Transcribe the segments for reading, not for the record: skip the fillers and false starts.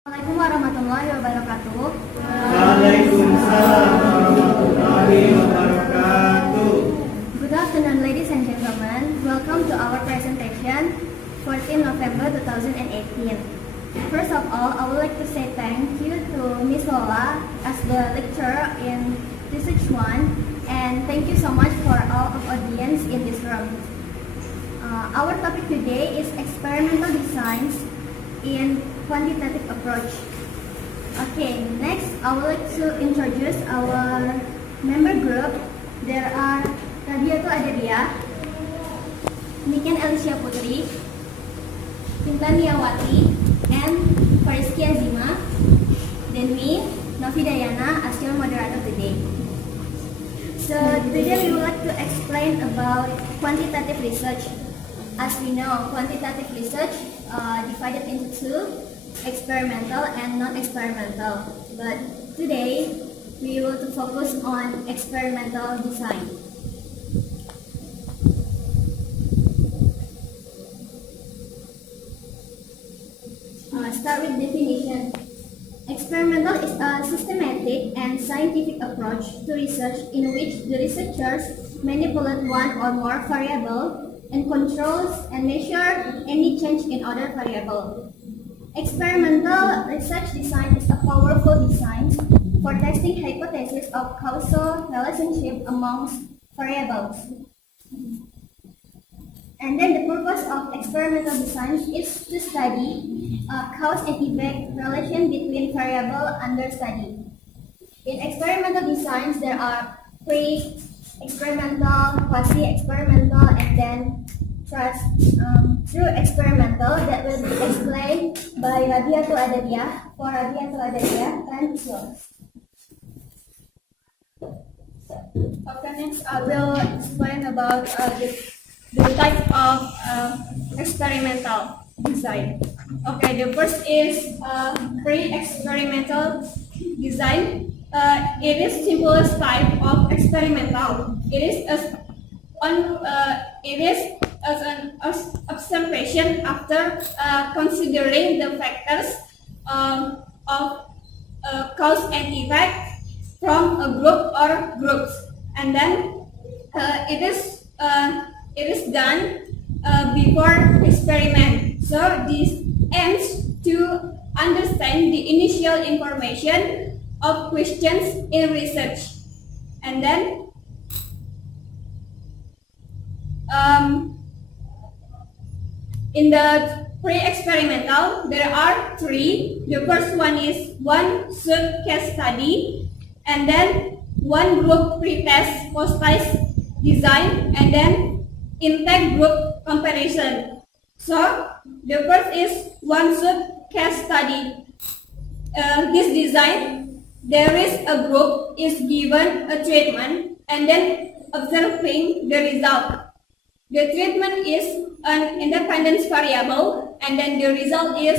Assalamualaikum warahmatullahi wabarakatuh. Waalaikumsalam warahmatullahi wabarakatuh. Good afternoon, ladies and gentlemen. Welcome to our presentation, 14 November 2018. First of all, I would like to say thank you to Ms. Lola as the lecturer in Research 1, and thank you so much for all of audience in this room. Our topic today is experimental designs in quantitative approach. Okay, next I would like to introduce our member group. There are Rabiyatul Adabiyah, Niken, Elisya, Putri, Intan Niawati, and Fahrisky Azima. Then me, Novi Dyana, as your moderator today. So today we would like to explain about quantitative research. As we know, quantitative research divided into two, experimental and non-experimental. But today, we will focus on experimental design. Start with definition. Experimental is a systematic and scientific approach to research in which the researchers manipulate one or more variables and controls and measure any change in other variable. Experimental research design is a powerful design for testing hypotheses of causal relationship amongst variables. And then the purpose of experimental design is to study cause and effect relation between variable under study. In experimental designs, there are pre-experimental, quasi-experimental, and then true experimental that will be explained by Rabiyatul Adabiyah for Rabiyatul Adabiyah and so. Okay, next I will explain about the type of experimental design. Okay, the first is pre-experimental design. It is simplest type of experimental. It is an observation after considering the factors of cause and effect from a group or groups, and then it is done before experiment. So this aims to understand the initial information of questions in research, and then in the pre-experimental, there are three. The first one is one short case study, and then one group pre-test, post-test design, and then intake group comparison. So the first is one short case study. This design, there is a group is given a treatment and then observing the result. The treatment is an independence variable, and then the result is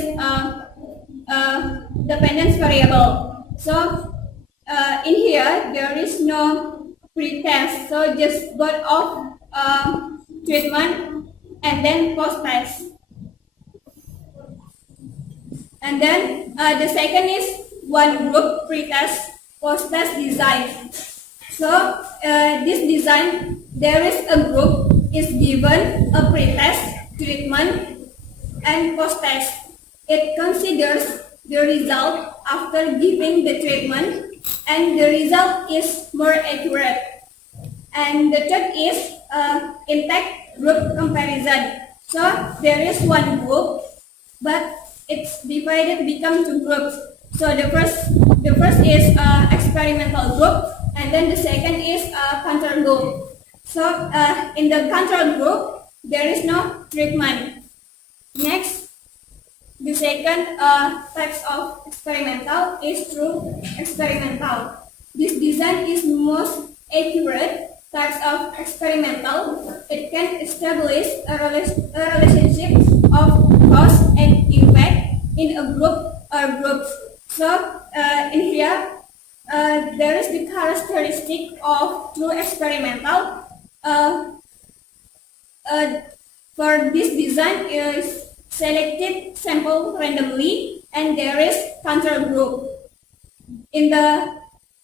dependence variable. So in here there is no pre-test, so just both of treatment and then post-test. And then the second is one group pre-test, post-test design. So this design, there is a group is given a pre-test, treatment, and post-test. It considers the result after giving the treatment, and the result is more accurate. And the third is intake group comparison. So there is one group, but it's divided become two groups. So the first is experimental group, and then the second is control group. So in the control group, there is no treatment. Next, the second types of experimental is true experimental. This design is most accurate types of experimental. It can establish a relationship of cause and effect in a group or groups. So in here, there is the characteristic of true experimental. For this design is selected sample randomly and there is control group. In the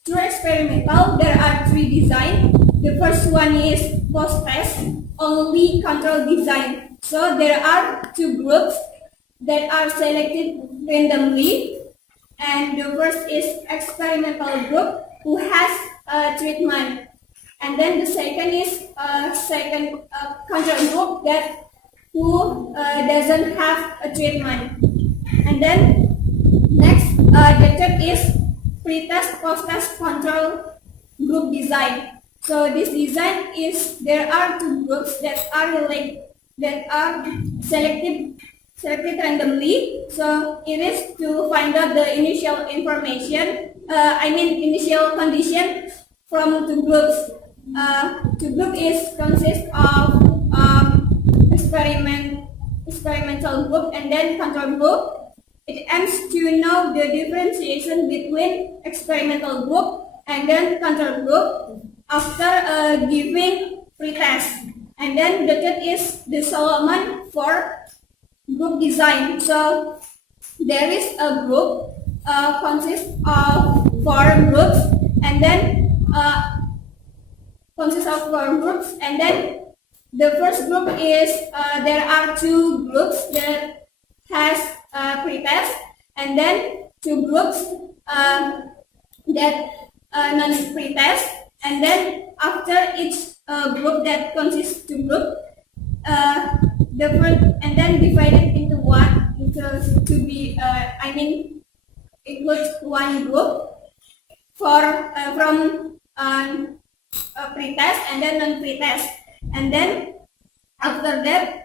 true experimental, there are three designs. The first one is post-test, only control design. So there are two groups that are selected randomly, and the first is experimental group who has a treatment, and then the second is control group that who doesn't have a treatment, and then next the third is pre-test post-test control group design. So this design is there are two groups that are selected randomly. So it is to find out the initial information, initial condition from two groups. Two group consists of experimental group and then control group. It aims to know the differentiation between experimental group and then control group after giving pretest. And then the third is the Solomon for group design. So there is a group consists of four groups, and then the first group is there are two groups that has pretest, and then two groups that non-pretest, and then after each group that consists two groups, the first, and then divided into one to be includes one group for from pretest and then non-pretest, and then after that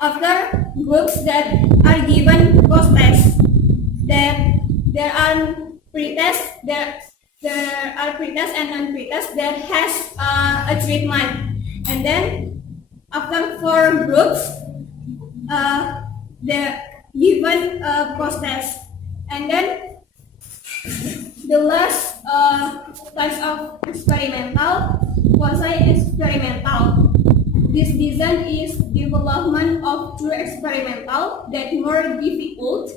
after groups that are given post-test, that there are pretest, there are pretest and non-pretest that has a treatment, and then after four groups, they're given post-test, and then the last types of experimental, quasi-experimental. This design is development of true experimental that more difficult.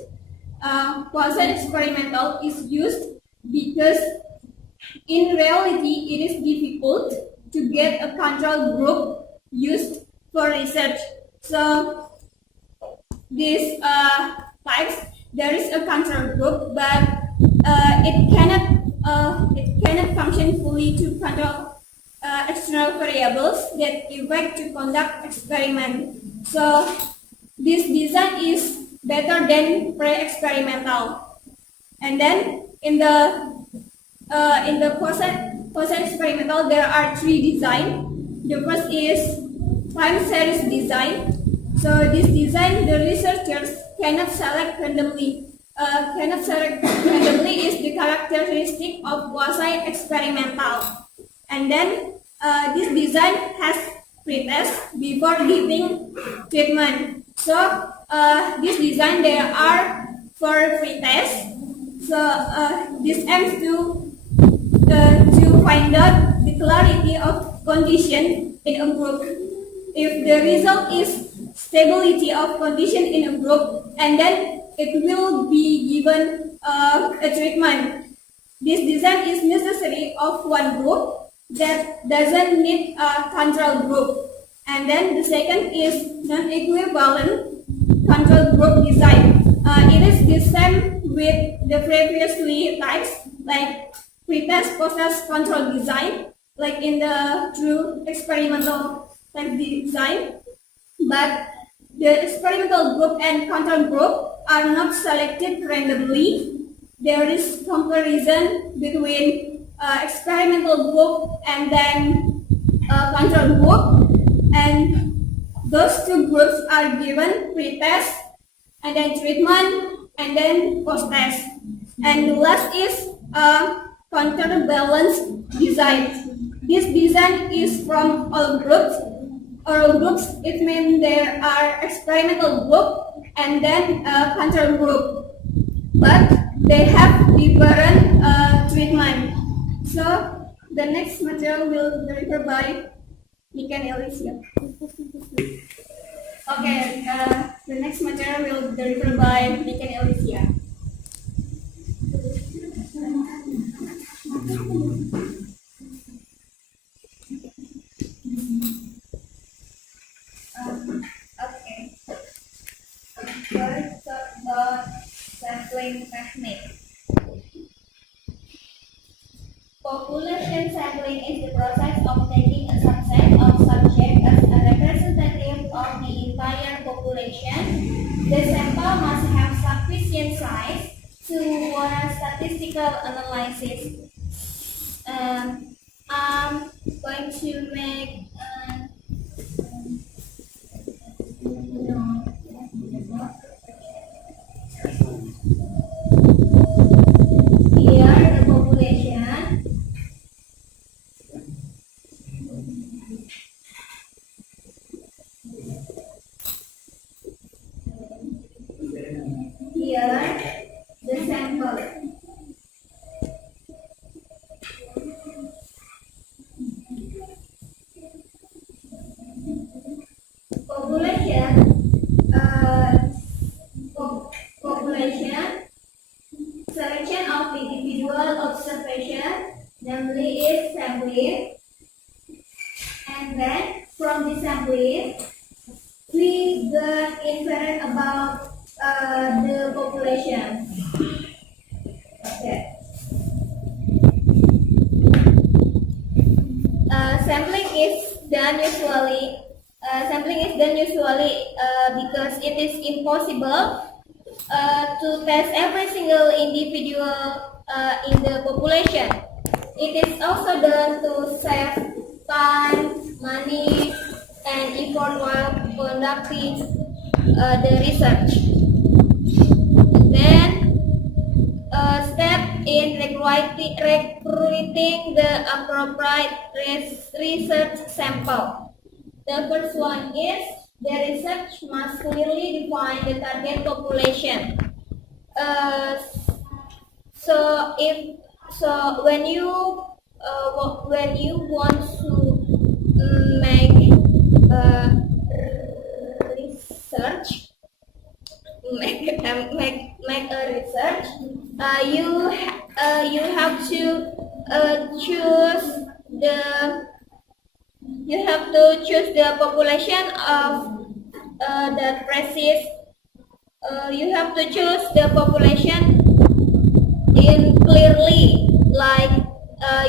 Quasi-experimental is used because in reality it is difficult to get a control group used for research. So these types, there is a control group, but it cannot function fully to control external variables that evaluate to conduct experiment. So this design is better than pre-experimental. And then in the quasi-experimental, there are three designs. The first is time series design. So this design, the researchers cannot select randomly. Is the characteristic of quasi-experimental. And then this design has pretest before giving treatment. So this design there are for pretest. So this aims to find out the clarity of condition in a group. If the result is stability of condition in a group, and then it will be given a treatment. This design is necessary of one group that doesn't need a control group. And then the second is non-equivalent control group design. It is the same with the previously types, like pretest post-test control design, like in the true experimental type design. But the experimental group and control group are not selected randomly. There is comparison between experimental group and then control group, and those two groups are given pretest and then treatment and then post-test. And the last is counterbalance design. This design is from all groups. All groups, it means there are experimental group and then control group, but they have different treatment. So the next material will be delivered by Niken, Elisya. Okay, the next material will be delivered by Niken, Elisya. Okay. Let's talk about sampling technique. Population sampling is the process of taking a subset of subjects as a representative of the entire population. The sample must have sufficient size to warrant statistical analysis. I'm going to make here the population. Here the sample. Population selection of individual observation, namely is sampling, and then from the sampling we get inference about the population. Okay. Sampling is done usually because it is impossible to test every single individual in the population. It is also done to save time, money, and effort while conducting the research. Then, step in recruiting the appropriate research sample. The first one is the research must clearly define the target population. When you want to make research, make a research, you have to choose the population of that precise. You have to choose the population in clearly, like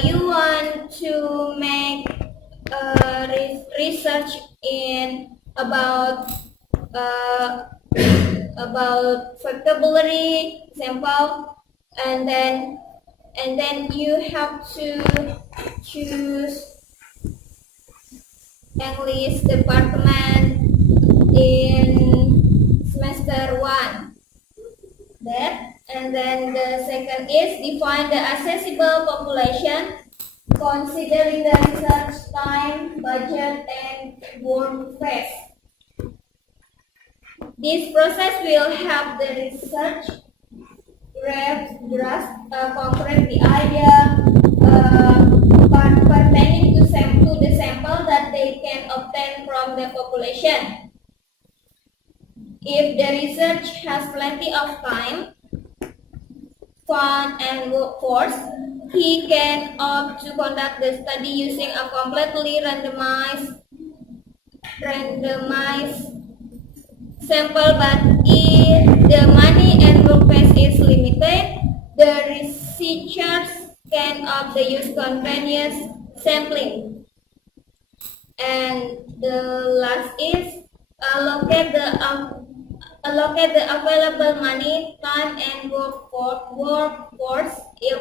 you want to make research in about vocabulary sample, and then you have to choose English department in semester 1. And then the second is define the accessible population considering the research time, budget, and work phase. This process will help the research grasp concrete the idea pertaining to the sample that they can obtain from the population. If the research has plenty of time, fund, and workforce, he can opt to conduct the study using a completely randomized sample, but if the money and workforce is limited, the researchers can opt to use spontaneous sampling. And the last is allocate the available money, time, and workforce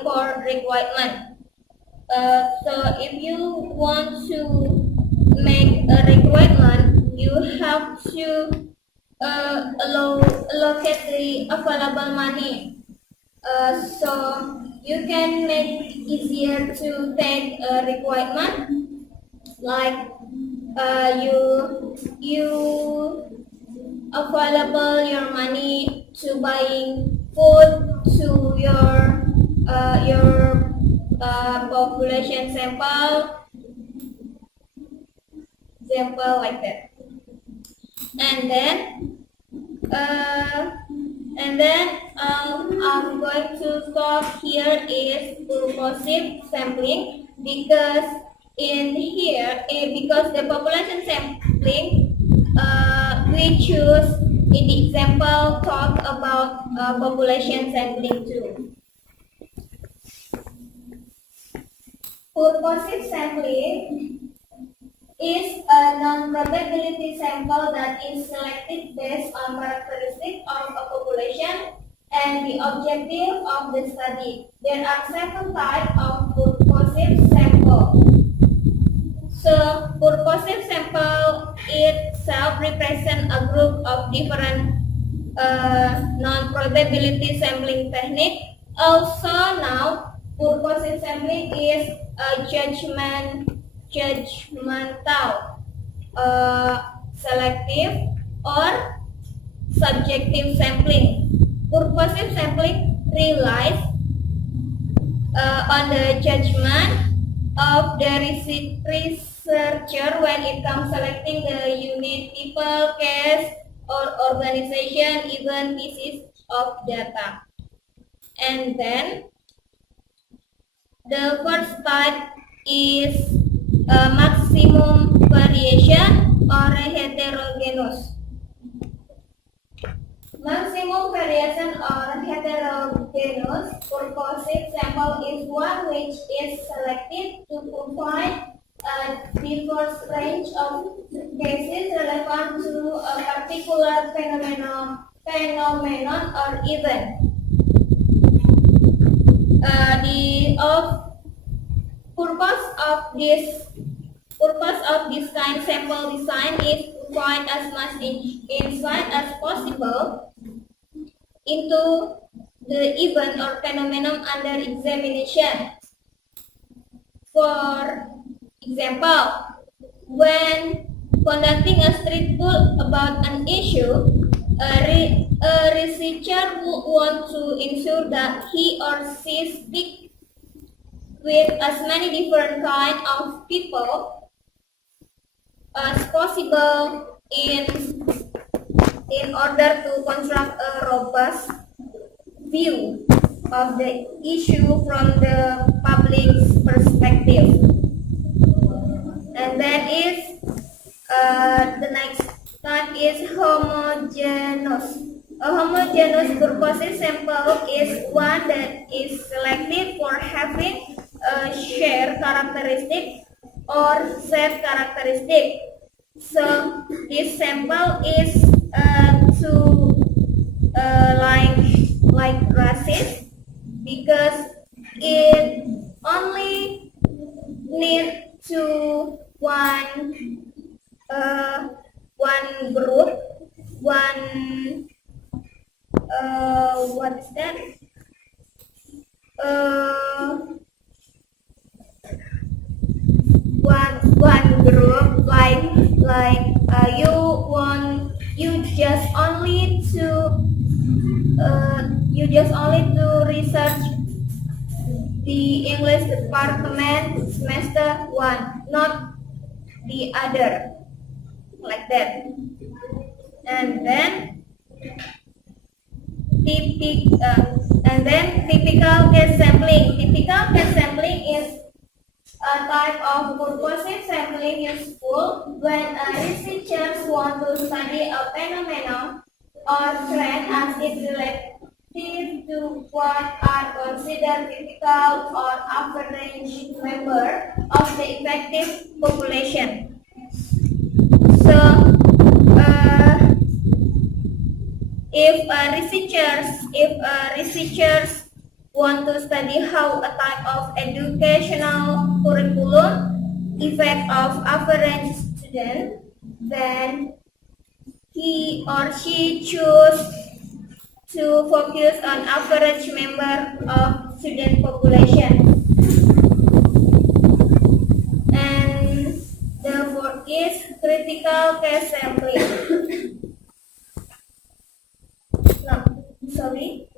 for requirement. So if you want to make a requirement, you have to allocate the available money. So you can make it easier to take a requirement, like you available your money to buying food to your population sample, example like that. And then I'm going to stop here is purposive sampling, because in here because the population sampling we choose in the example talk about population sampling too. Purposive sampling is a non-probability sample that is selected based on characteristics of a population and the objective of the study. There are 7 types of purposive sample. So, purposive sample itself represents a group of different non-probability sampling technique. Also now, purposive sampling is a judgmental, selective or subjective sampling. Purposive sampling relies on the judgment of the researcher when it comes selecting the unit, people, case, or organization, even pieces of data. And then the first type is maximum variation or heterogeneous. Maximum variation or heterogeneous purposive sample is one which is selected to provide a diverse range of cases relevant to a particular phenomenon or event. Purpose of this kind sample design is to provide as much insight as possible into the event or phenomenon under examination. For example, when conducting a street poll about an issue, a researcher would want to ensure that he or she speaks with as many different kinds of people as possible in order to construct a robust view of the issue from the public's perspective. And that is the next type is homogeneous. A homogeneous purposive sample is one that is selected for having a shared characteristic or set characteristic. So this sample is like racist, because it only need to one group, what is that? One group, you just only to research the English department semester 1, not the other, like that. And then typical case sampling. Typical case sampling is a type of purposive sampling useful when researchers want to study a phenomenon or trend as it relates to what are considered typical or average member of the effective population. So, if researchers want to study how a type of educational curriculum effect of average student, then he or she choose to focus on average member of student population. And the fourth is critical case sampling. No, sorry.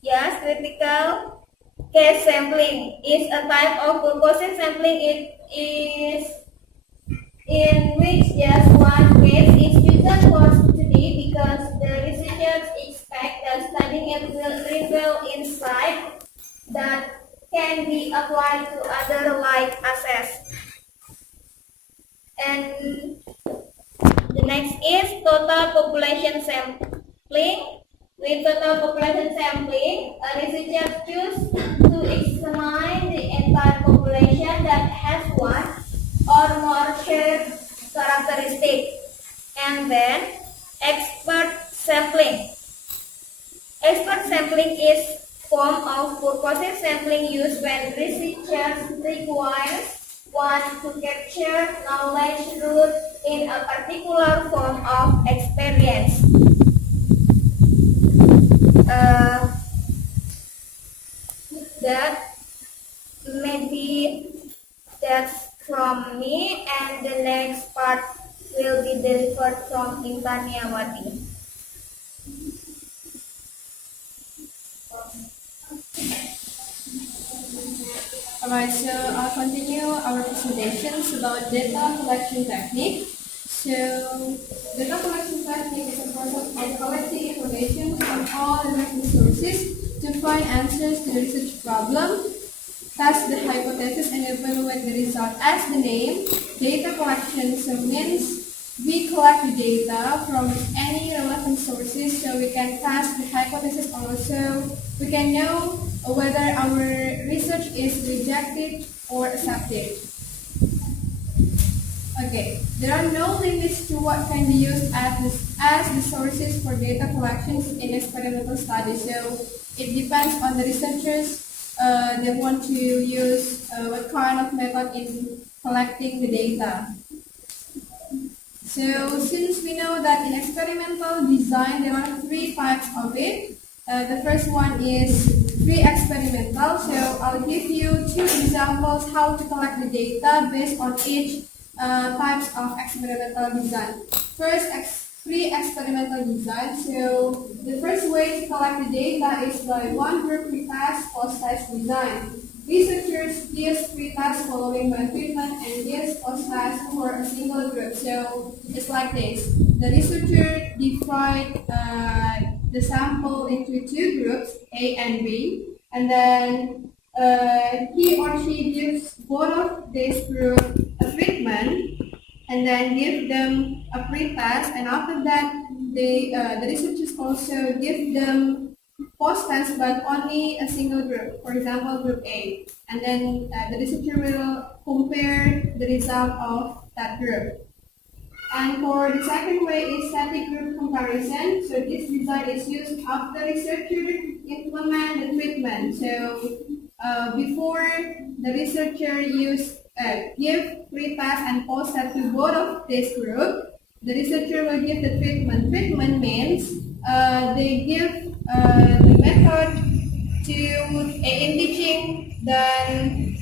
Yes, critical case sampling is a type of purposive sampling. It is in which just one case is chosen for study because the researchers expect that studying it will reveal insight that can be applied to other like assets. And the next is total population sampling. With total population sampling, a researcher chooses to examine the entire population that has one or more shared characteristic. And then expert sampling. Expert sampling is form of purposive sampling used when researchers require one to capture knowledge rooted in a particular form of experience. That maybe that's from me, and the next part will be delivered from Intan Niawati. Alright, so I'll continue our presentations about data collection technique. So, data collection technique is a process of collecting information from all relevant sources to find answers to the research problem, test the hypothesis, and evaluate the result. As the name, data collection, so means we collect the data from any relevant sources so we can test the hypothesis, also we can know whether our research is rejected or accepted. Okay, there are no limits to what can be used as the sources for data collections in experimental studies. So it depends on the researchers. They want to use what kind of method in collecting the data. So since we know that in experimental design there are three types of it. The first one is pre-experimental. So I'll give you two examples how to collect the data based on each types of experimental design. First, pre-experimental design. So the first way to collect the data is by one group pretest post-test design. Researchers use pretest following by treatment and use post-test for a single group. So it's like this. The researcher divide the sample into two groups, A and B, and then he or she gives both of these groups a treatment and then give them a pretest, and after that the researchers also give them post-test but only a single group, for example group A, and then the researcher will compare the result of that group. And for the second way is static group comparison. So this design is used after researchers implement the treatment. So before the researcher give pretest and post-test to both of this group, the researcher will give the treatment. Treatment means they give the method to in teaching than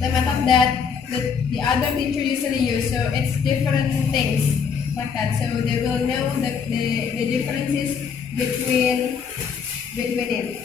the method that the other teacher usually use. So it's different things like that. So they will know the differences between it.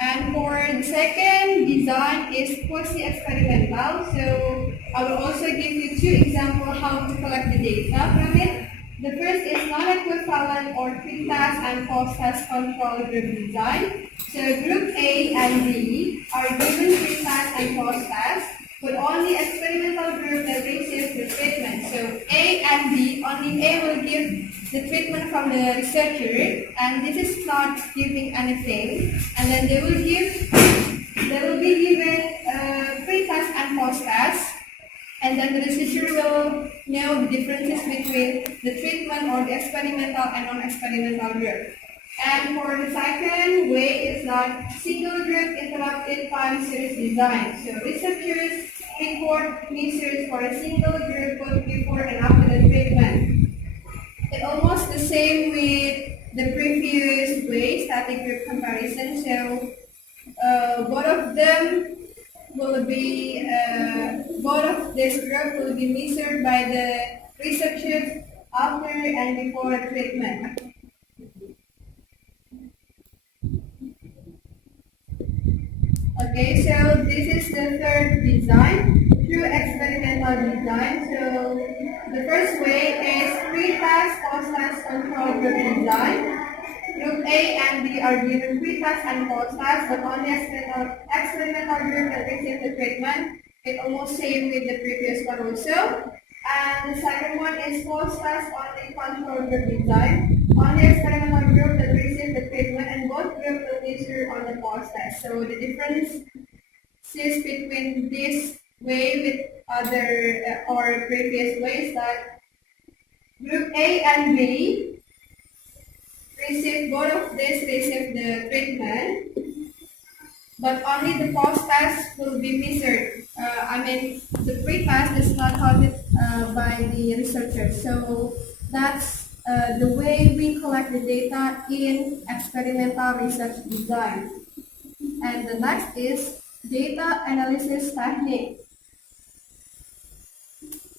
And for the second design is quasi-experimental. So I will also give you two examples how to collect the data from it. The first is non-equivalent or pretest and post-test control group design. So group A and B are given pretest and post-test, but only experimental group that receives the treatment. So A and B, only A will give the treatment from the researcher, and this is not giving anything. And then they will be given pre-test and post-test, and then the researcher will know the differences between the treatment or the experimental and non-experimental group. And for the second way is that single group interrupted time series design. So researchers record measures for a single group both before and after the treatment. It's almost the same with the previous way, static group comparison. So both of them will be, both of this group will be measured by the researchers after and before treatment. Okay, so this is the third design through experimental design. So the first way is pre-task post-task control group design. Group A and B are given pre-task and post-task, but only experimental group that receive the treatment. It almost same with the previous one also. And the second one is post-task only control group design. Only experimental group that receive the treatment and both groups will measure on the post-test. So the difference is between this way with other or previous ways that group A and B receive both of these receive the treatment, but only the post-test will be measured. The pre-test is not counted by the researchers. So that's the way we collect the data in experimental research design. And the next is data analysis technique.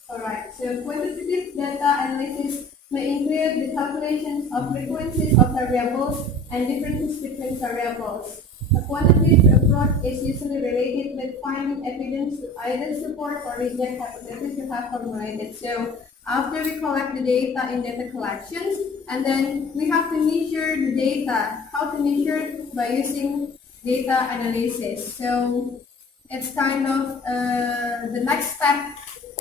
Alright, so quantitative data analysis may include the calculations of frequencies of variables and differences between variables. A quantitative approach is usually related with finding evidence to either support or reject hypotheses you have formulated. So after we collect the data in data collections, and then we have to measure the data. How to measure? By using data analysis. So it's kind of the next step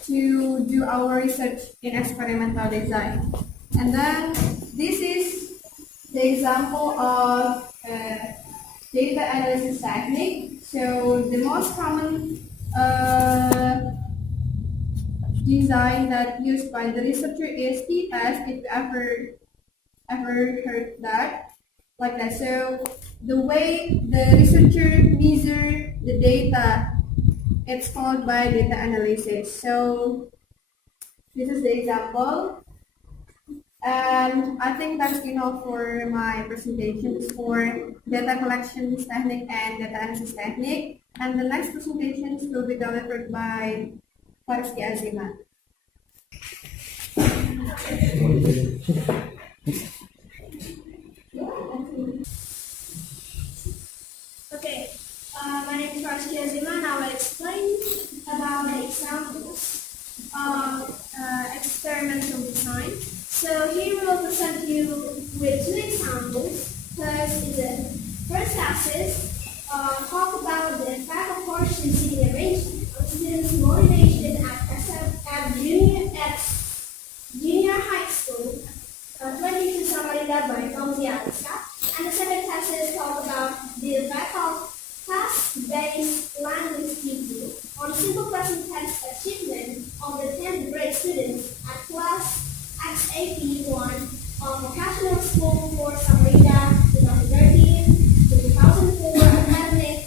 to do our research in experimental design. And then this is the example of data analysis technique. So the most common design that used by the researcher is t-test, if you ever heard that, like that. So the way the researcher measure the data, it's called by data analysis. So this is the example. And I think that's enough for my presentations for data collections technique and data analysis technique. And the next presentations will be delivered by Fahrisky Azima. Okay, my name is Fahrisky Azima, and I will explain about the examples of experimental design. So here we will present you with two examples. First axis talk about the effect of forces in the arrangement of students' motivation at junior high school, 22 Samarinda by Novi Dyana. And the second thesis talk about the effect of task-based language teaching on simple present tense achievement of the 10th grade students at class XAP1 of Vocational School for Samarinda 2013-2004 academic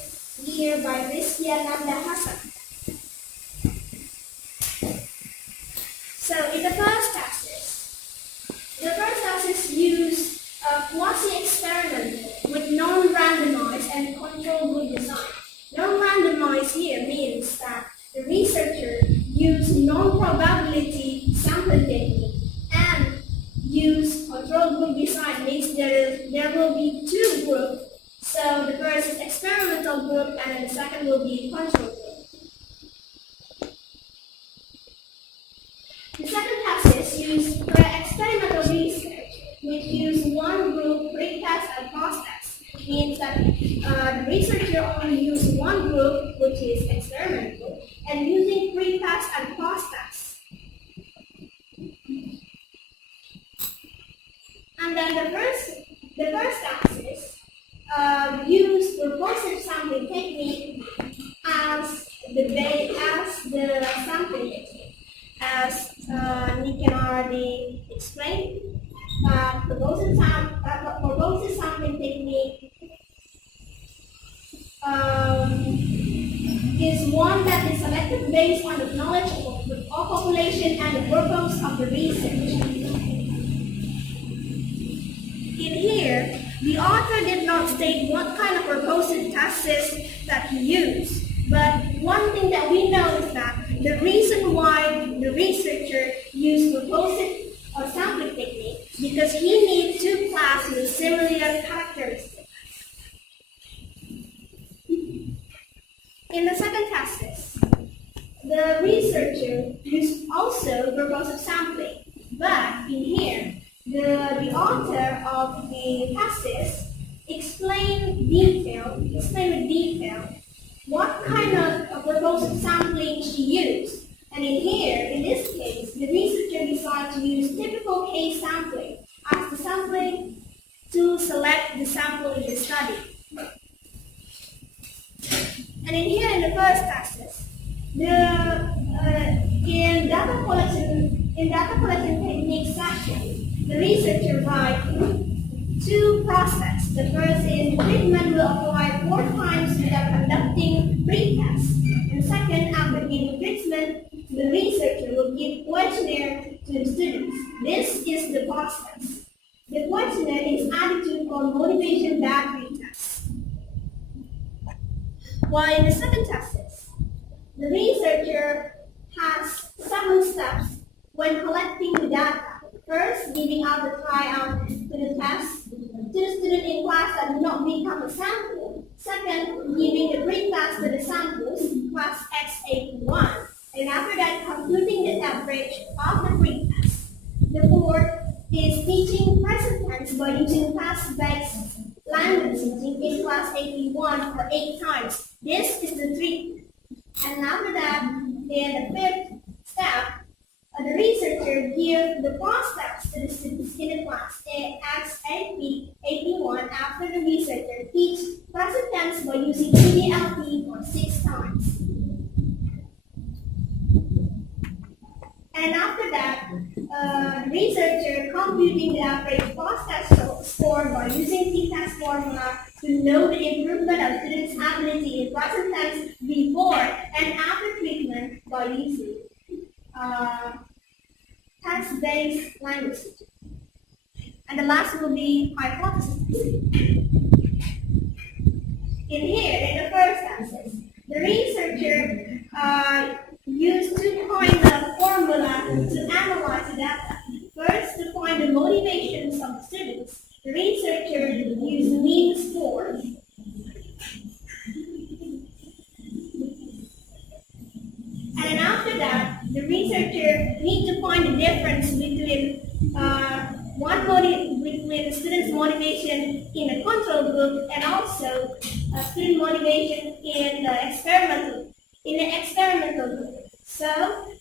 year by Elisya. So in the first thesis used a quasi-experiment with non-randomized and control group design. Non-randomized here means that the researcher used non-probability sampling technique, and use control group design means there will be two groups. So the first is experimental group, and then the second will be control group. The second thesis used experimental research, which use one group pre-test and post-test. It means that the researcher only use one group, which is experimental, and using pre-test and post-test. And then the first axis use propulsive sampling technique as the sampling technique. As Niken already explained, propulsive sampling technique is one that is selected based on the knowledge of population and the purpose of the research. In here, the author did not state what kind of propulsive tests that he used, but one thing that we know is that the reason why the researcher used propulsive or sampling technique because he needs two classes with similar characteristics. also purpose of sampling. But in here, the author of the thesis explain with detail what kind of purpose of sampling she used. And in this case, the researcher decided to use typical case sampling as the sampling to select the sample in the study. And in the first thesis, in data collection technique section, the researcher write two processes. The first is the treatment will apply 4 times without conducting pre-test. And second, after giving treatment, the researcher will give questionnaire to the students. This is the process. The questionnaire is attitude or motivation battery test. While in the second thesis, the researcher has 7 steps when collecting the data. First, giving out the tryout to the test to the student in class that do not become a sample. Second, giving the pre-test to the samples, class X81. And after that, computing the average of the pre-test. The fourth is teaching present tense by using past-based language teaching in class 81 for 8 times. This is the treatment. And after that, in the fifth step, the researcher gives the 4 steps to the students in the class X81 after the researcher teaches present tense by using PDLP for 6 times. And after that, the researcher computing the average post-test score by using t-test formula to know the improvement of students' ability in present tense before and after treatment by using text-based language. And the last will be hypothesis testing. In the first thesis, the researcher used 2 kinds of formula to analyze the data. First, to find the motivations of the students, the researcher used mean score. And then after that, the researcher needs to find the difference between between the student's motivation in the control group and also student motivation in the experimental group. So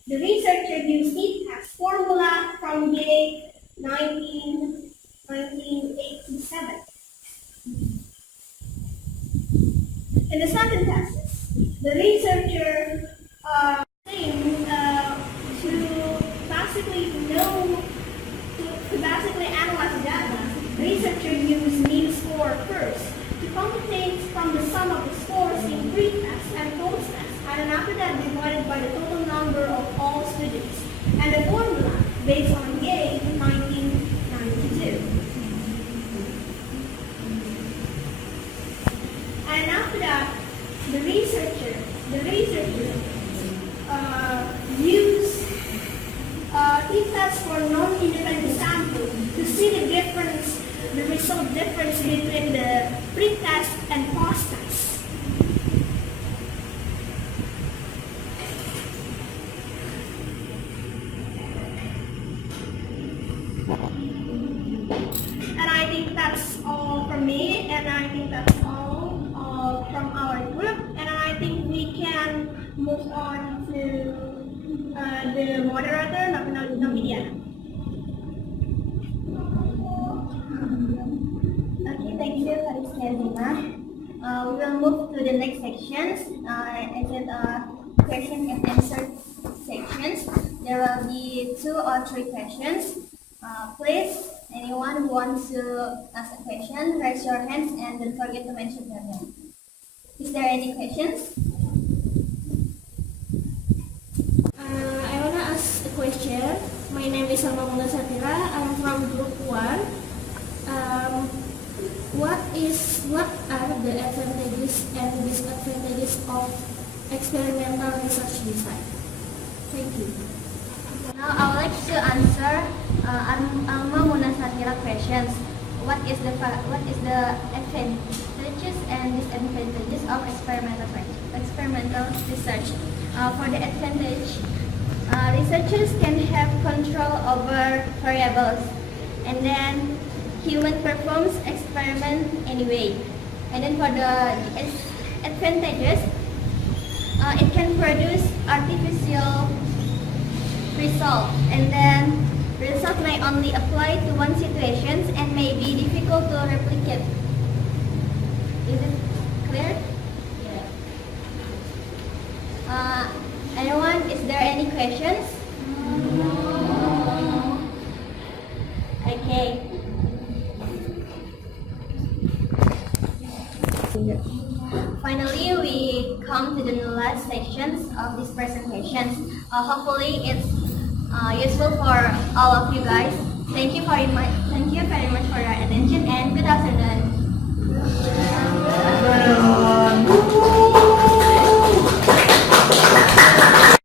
the researcher used t-test formula from the 1987. In the second thesis, the researcher to basically analyze the data, the researcher used mean score first to computate from the sum of the scores in pre-test and post-test, and then after that divided by the total number of all students, and the formula based on Yale 1992. And after that, the researcher used t-test for non-independent sample to see the result difference between the pre-test and post-test. And I think that's all from me, and I think that's all from our group, and I think we can move on to the moderator, Novi Dyana. Okay, thank you, Fahrisky Azima. We will move to the next sections. Question and answer sections. There will be 2 or 3 questions. Please, anyone who wants to ask a question, raise your hands and don't forget to mention your name. Is there any questions? I want to ask a question. My name is Salma Satira. I'm from Group 1. What are the advantages and disadvantages of experimental research design? Thank you. Now I would like to answer Alma Munasatira questions. What is the advantages and disadvantages of experimental research? For the advantage, researchers can have control over variables. And then human performs experiment anyway. And then for the advantages, it can produce artificial result. And then result may only apply to one situation and may be difficult to replicate. Is it clear? Anyone, is there any questions? Okay. Finally, we come to the last sections of this presentation. Hopefully, it's useful for all of you guys. Thank you very much. Thank you very much for your attention and good afternoon. Afternoon.